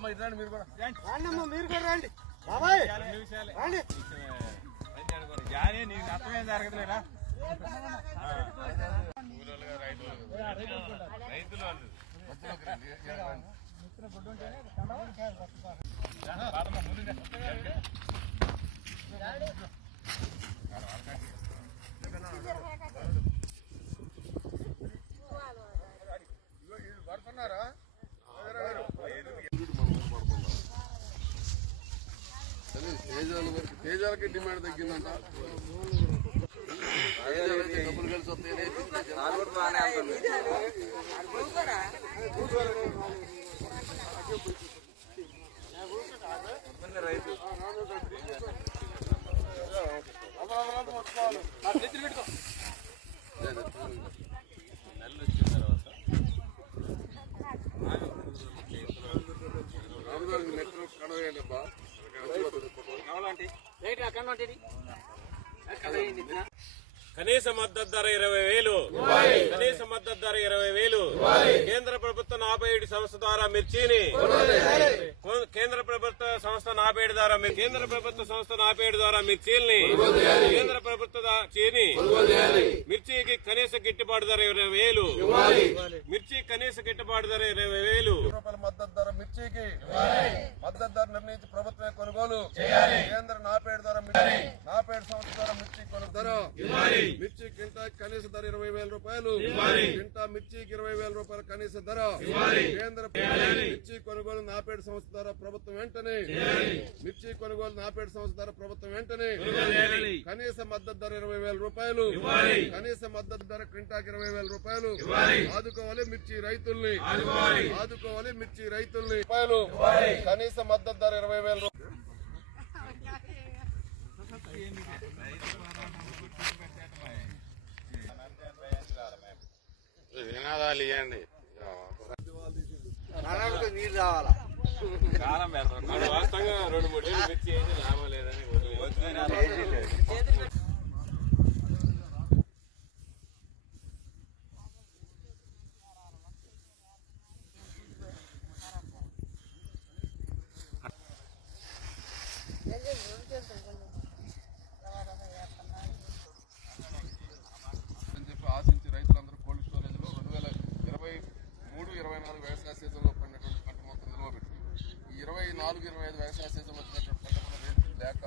అమ్మ ఇటు మీరు కూడా. రండి అమ్మ మీరు కూడా రండి. బాబాయ్ రండి. జానీ నీకు నష్టమేం జరగదులేరా రైతులు వాళ్ళు. తేజాల వరకు తేజాలకి డిమాండ్ తగ్గిందంట. డబ్బులు కలిసి వస్తాయని నెట్వర్క్ కడవేయండి అబ్బా. అక్కడ కనీస మద్దతు ధర ఇరవై వేలు. కనీస మద్దతు ధర ఇరవై వేలు. కేంద్ర ప్రభుత్వ నాబేడు సంస్థ ద్వారా మిర్చిని కేంద్ర ప్రభుత్వ సంస్థ నాబేడు ద్వారా మిర్- కేంద్ర ప్రభుత్వ సంస్థ నాబేడు ద్వారా మిర్చీల్ని కేంద్ర ప్రభుత్వ చీని మిర్చికి కనీస గిట్టుబాటు ధర ఇరవై వేలు. మిర్చి కనీస గిట్టుబాటు ధర ఇరవై వేలు. రూపాయల మద్దతు ధర మిర్చికి మద్దతు ధర నిర్ణయించి ప్రభుత్వమే కొనుగోలు. కేంద్ర నాపేడు మిర్చి నాపేడు సంస్థ ధర మిర్చి కొనుగోలు. మిర్చి కింటా కనీస ధర ఇరవై వేల రూపాయలు. కింటా మిర్చికి ఇరవై వేల రూపాయల కనీస ధర. కేంద్ర మిర్చి కొనుగోలు నాపేడు సంస్థ ధర ప్రభుత్వం వెంటనే మిర్చి కొనుగోలు నాపేడు సంస్థ ధర ప్రభుత్వం వెంటనే కనీస మద్దతు ధర ఇరవై వేల రూపాయలు. కనీస మద్దతు ధర క్వింటాకి ఇరవై వేల రూపాయలు. ఆదుకోవాలి మిర్చి రైతుల్ని. ఆదుకోవాలి. మిర్చి రైతుల్ని. రూపాయలు కనీస మద్దతు ధర ఇరవై వేల రూపాయలు. నినాదాలు ఇవ్వండి నీళ్ళు రావాలా? రెండు మూడు మిర్చి లాభం లేదని. అని చెప్పి ఆశించి రైతులందరూ కోల్డ్ స్టోరేజ్లో రెండు వేల ఇరవై మూడు ఇరవై నాలుగు వ్యవసాయ సీజన్లో పండినటువంటి పంట మొత్తం నిల్వ పెట్టుకుంది ఈ ఇరవై నాలుగు ఇరవై ఐదు వ్యవసాయ సీజన్ వచ్చినటువంటి పంట లేక